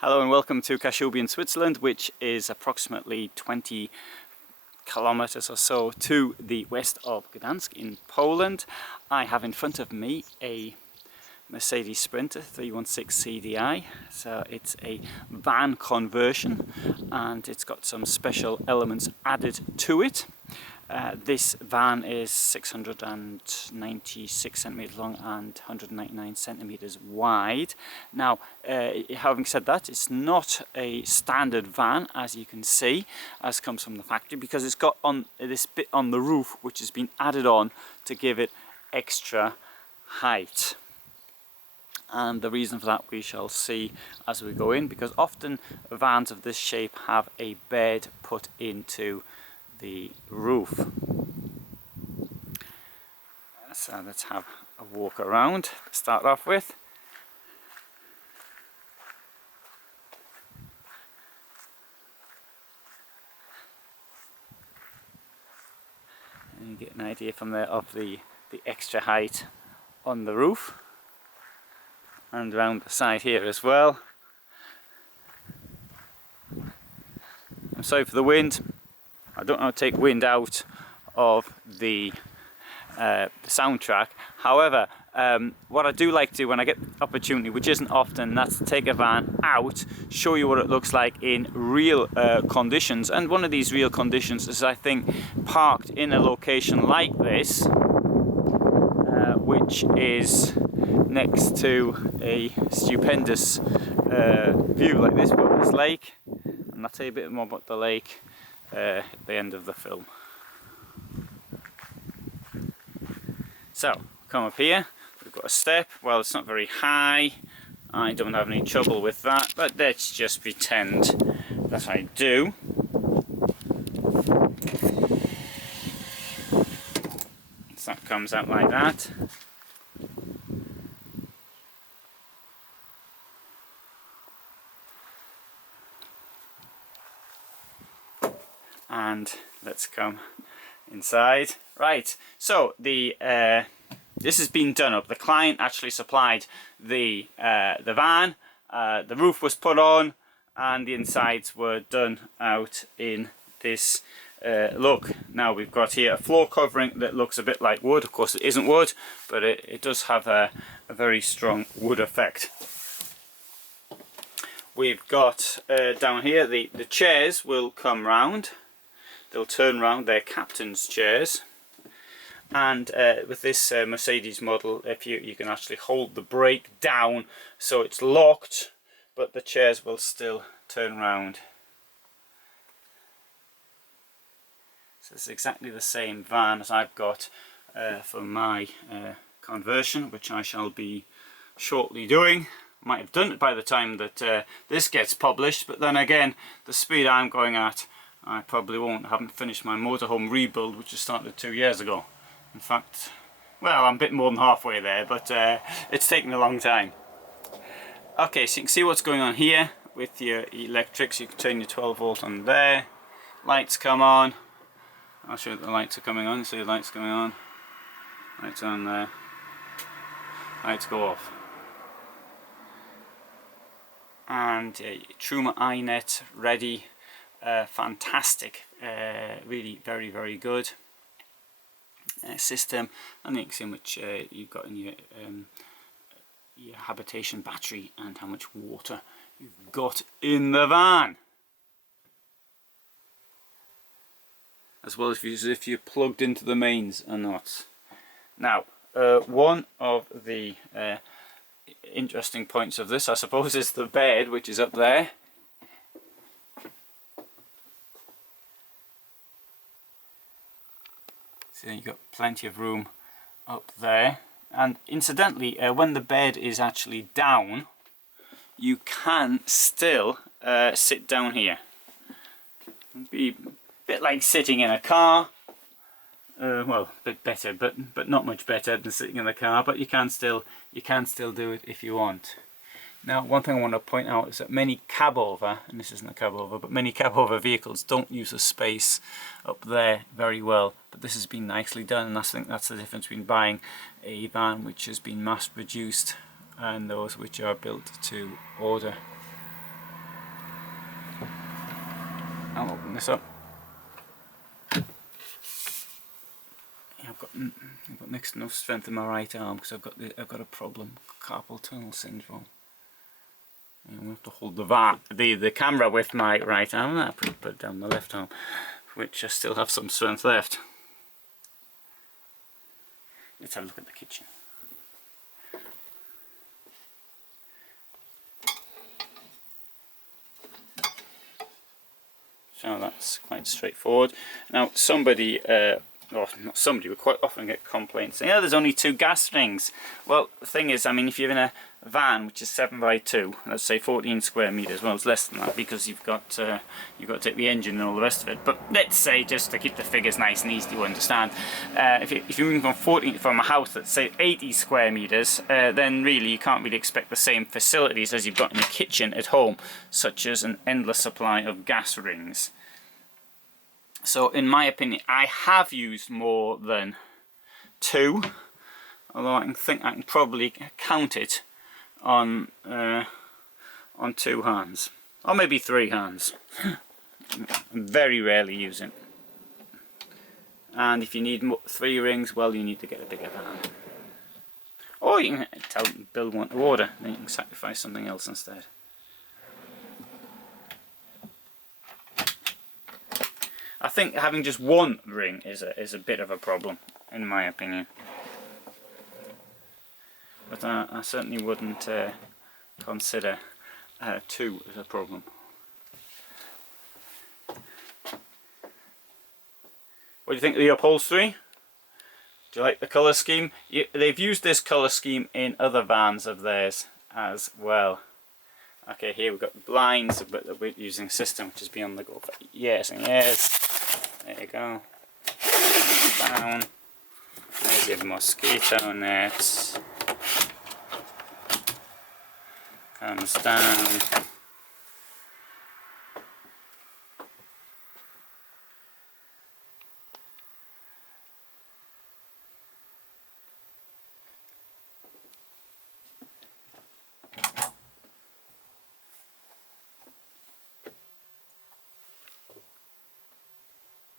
Hello and welcome to Kashubi in Switzerland, which is approximately 20 kilometers or so to the west of Gdansk in Poland. I have in front of me a Mercedes Sprinter 316 CDI, so it's a van conversion and it's got some special elements added to it. This van is 696 centimeters long and 199 centimeters wide. Now, having said that, it's not a standard van, as you can see, as comes from the factory, because it's got on this bit on the roof which has been added on to give it extra height. And the reason for that we shall see as we go in, because often vans of this shape have a bed put into the roof. So let's have a walk around to start off with. And you get an idea from there of the extra height on the roof and around the side here as well. I'm sorry for the wind. I don't want to take wind out of the soundtrack. However, what I do like to do when I get the opportunity, which isn't often, that's to take a van out, show you what it looks like in real conditions. And one of these real conditions is, I think, parked in a location like this, which is next to a stupendous view like this of this lake. And I'll tell you a bit more about the lake at the end of the film. So, come up here, we've got a step. Well, it's not very high, I don't have any trouble with that, but let's just pretend that I do. So that comes out like that. And let's come inside. Right, so this has been done up. The client actually supplied the van, the roof was put on, and the insides were done out in this look. Now we've got here a floor covering that looks a bit like wood. Of course it isn't wood, but it does have a very strong wood effect. We've got down here the chairs will come round. They'll turn round, they're captain's chairs, and with this Mercedes model, if you can actually hold the brake down so it's locked, but the chairs will still turn round. So it's exactly the same van as I've got for my conversion, which I shall be shortly doing. Might have done it by the time that this gets published, but then again, the speed I'm going at, I probably won't. I haven't finished my motorhome rebuild, which was started 2 years ago. In fact, well, I'm a bit more than halfway there, but it's taken a long time. Okay, so you can see what's going on here with your electrics. You can turn your 12 volt on there. Lights come on. I'll show you that the lights are coming on. See the lights coming on. Lights on there. Lights go off. And Truma iNet ready. Fantastic, really very good system, and you can see how much you've got in your habitation battery and how much water you've got in the van, as well as if you're plugged into the mains or not. Now, one of the interesting points of this, I suppose, is the bed, which is up there. So you've got plenty of room up there, and incidentally, when the bed is actually down, you can still sit down here. It'd be a bit like sitting in a car. Well, a bit better, but not much better than sitting in the car. But you can still do it if you want. Now, one thing I want to point out is that many cab over, and this isn't a cab over, but many cab over vehicles don't use the space up there very well. But this has been nicely done, and I think that's the difference between buying a van which has been mass produced and those which are built to order. I'll open this up. I've got next to enough strength in my right arm because I've got a problem, carpal tunnel syndrome. I have to hold the camera with my right arm, and I put it down the left arm, which I still have some strength left. Let's have a look at the kitchen. So that's quite straightforward. Now somebody, or not somebody, we quite often get complaints saying, "Yeah, there's only 2 gas rings." Well, the thing is, I mean, if you're in a van which is 7x2, let's say 14 square meters, well, it's less than that because you've got to take the engine and all the rest of it. But let's say, just to keep the figures nice and easy to understand, if you're moving from a house that's say 80 square meters, then really you can't really expect the same facilities as you've got in your kitchen at home, such as an endless supply of gas rings. So in my opinion, I have used more than 2, although I can probably count it on 2 hands, or maybe 3 hands. Very rarely use it. And if you need 3 rings, well, you need to get a bigger van, or you can build one to order, then you can sacrifice something else instead. I think having just 1 ring is a bit of a problem, in my opinion. But I certainly wouldn't consider 2 as a problem. What do you think of the upholstery? Do you like the colour scheme? They've used this colour scheme in other vans of theirs as well. Okay, here we've got the blinds, but we're using a system which has been on the go for years and years. There you go. Down. There's your mosquito net. Comes down.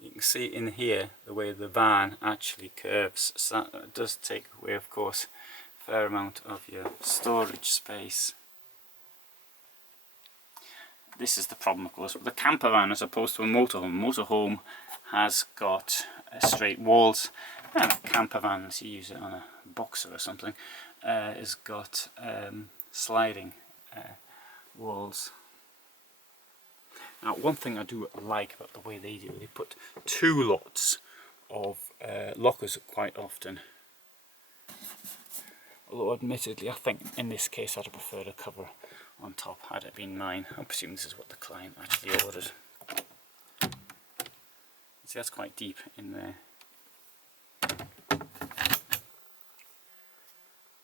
You can see in here the way the van actually curves, so that does take away, of course, a fair amount of your storage space. This is the problem, of course, with the camper van as opposed to a motorhome. Motorhome has got straight walls, and a camper van, as you use it on a Boxer or something, has got sliding walls. Now, one thing I do like about the way they do, they put 2 lots of lockers quite often. Although admittedly, I think in this case I'd have preferred a cover on top had it been mine. I presume this is what the client actually ordered. See, that's quite deep in there.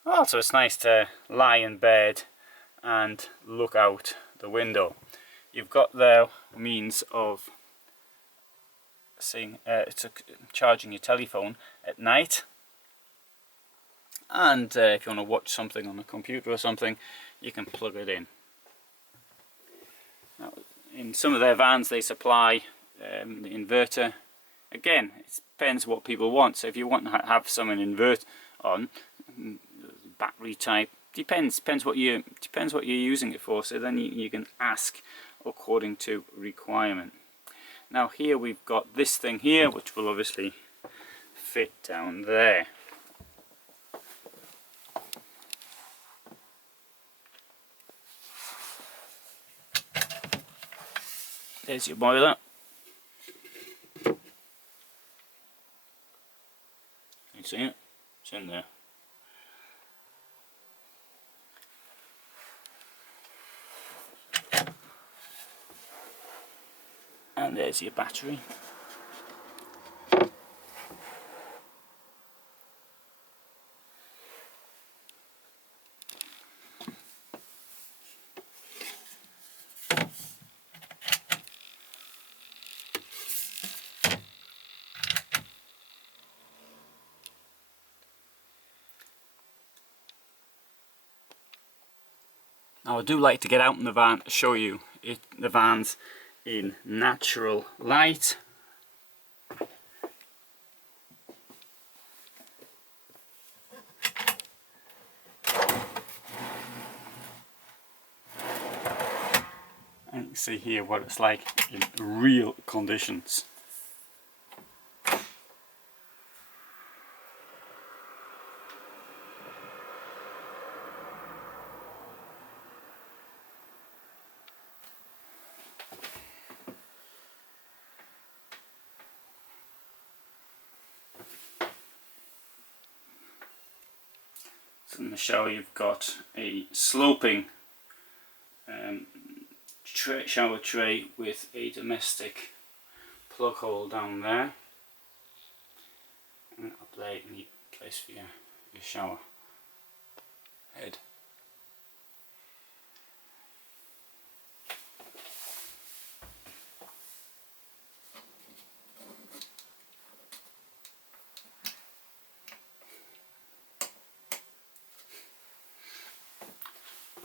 Also, it's nice to lie in bed and look out the window. You've got the means of seeing, charging your telephone at night, and if you want to watch something on a computer or something, you can plug it in. Now, in some of their vans they supply the inverter. Again, it depends what people want. So if you want to have someone invert on, battery type, depends what you're using it for. So then you can ask according to requirement. Now here we've got this thing here, which will obviously fit down there. There's your boiler. Can you see it? It's in there. And there's your battery. Now I do like to get out in the van to show you the van's in natural light. And you can see here what it's like in real conditions. So in the shower you've got a sloping shower tray with a domestic plug hole down there, and a neat place for your shower head.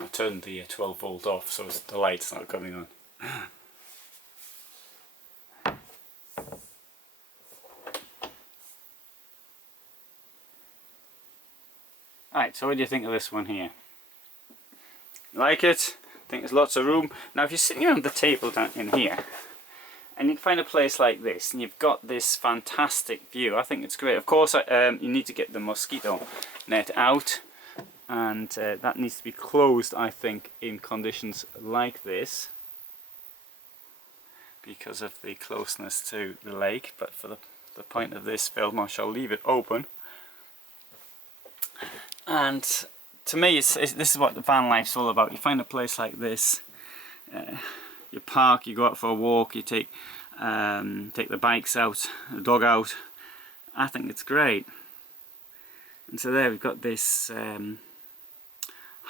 I turned the 12 volt off so the light's not coming on. Right, so what do you think of this one here? Like it? Think there's lots of room? Now if you're sitting around the table down in here and you can find a place like this and you've got this fantastic view, I think it's great. Of course you need to get the mosquito net out, and that needs to be closed, I think, in conditions like this because of the closeness to the lake, but for the point of this film I shall leave it open. And to me this is what the van life's all about. You find a place like this, you park, you go out for a walk, you take the bikes out, the dog out. I think it's great. And so there we've got this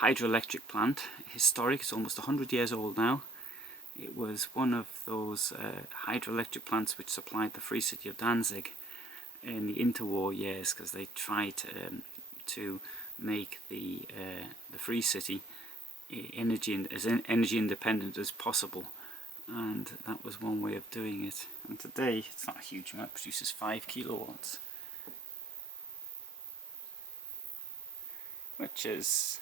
hydroelectric plant, historic, it's almost 100 years old now. It was one of those hydroelectric plants which supplied the free city of Danzig in the interwar years, because they tried to make the free city as energy independent as possible, and that was one way of doing it. And today it's not a huge amount, it produces 5 kilowatts, which is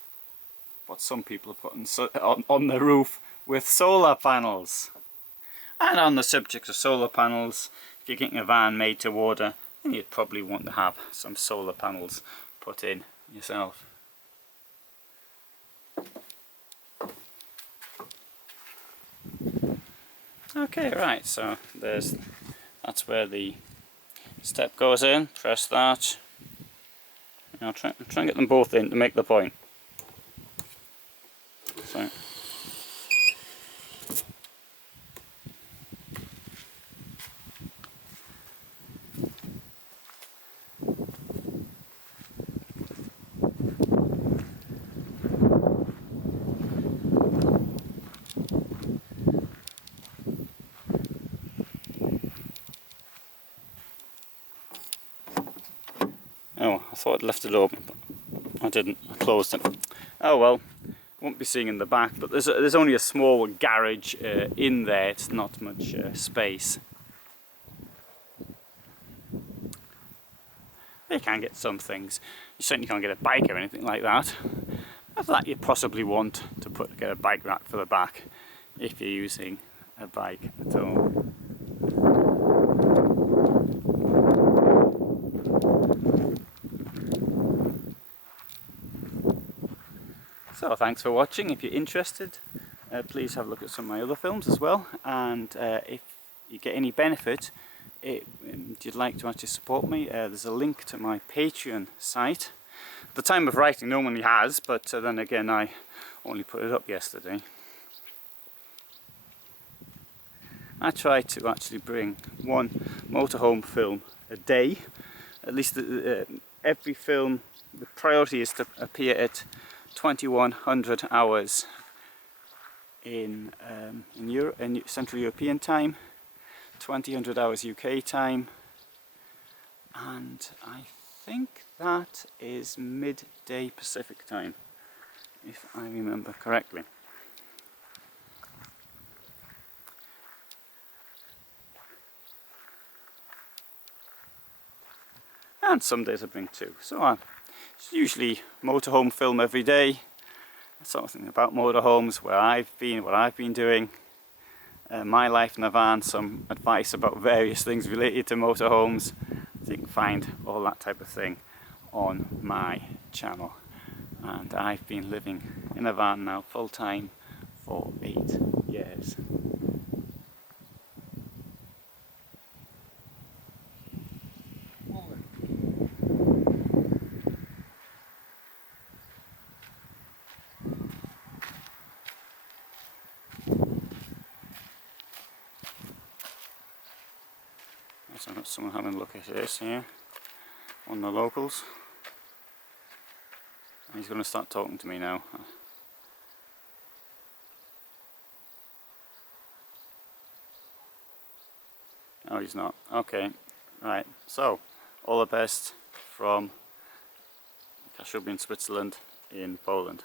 what some people have got on their roof with solar panels. And on the subject of solar panels, if you're getting a van made to order, then you'd probably want to have some solar panels put in yourself. Okay, right, so that's where the step goes in. Press that. I'll try and get them both in to make the point. So. Oh, I thought I'd left it open, but I didn't. I closed it. Oh well, won't be seeing in the back, but there's only a small garage in there. It's not much space. You can get some things. You certainly can't get a bike or anything like that. After that, you possibly want to get a bike rack for the back if you're using a bike at all. So thanks for watching. If you're interested, please have a look at some of my other films as well, and if you get any benefit, if you'd like to actually support me, there's a link to my Patreon site. At the time of writing no one has, but then again I only put it up yesterday. I try to actually bring one motorhome film a day, at least every film. The priority is to appear at 2100 hours in Central European time, 2000 hours UK time, and I think that is midday Pacific time, if I remember correctly. and some days I bring 2. So I usually motorhome film every day, something about motorhomes, where I've been, what I've been doing, my life in a van, some advice about various things related to motorhomes. So you can find all that type of thing on my channel. And I've been living in a van now full time for 8 years. So I've got someone having a look at this here, one of the locals. He's going to start talking to me now. Oh, he's not. Okay, right. So, all the best from Kashubian, Switzerland in Poland.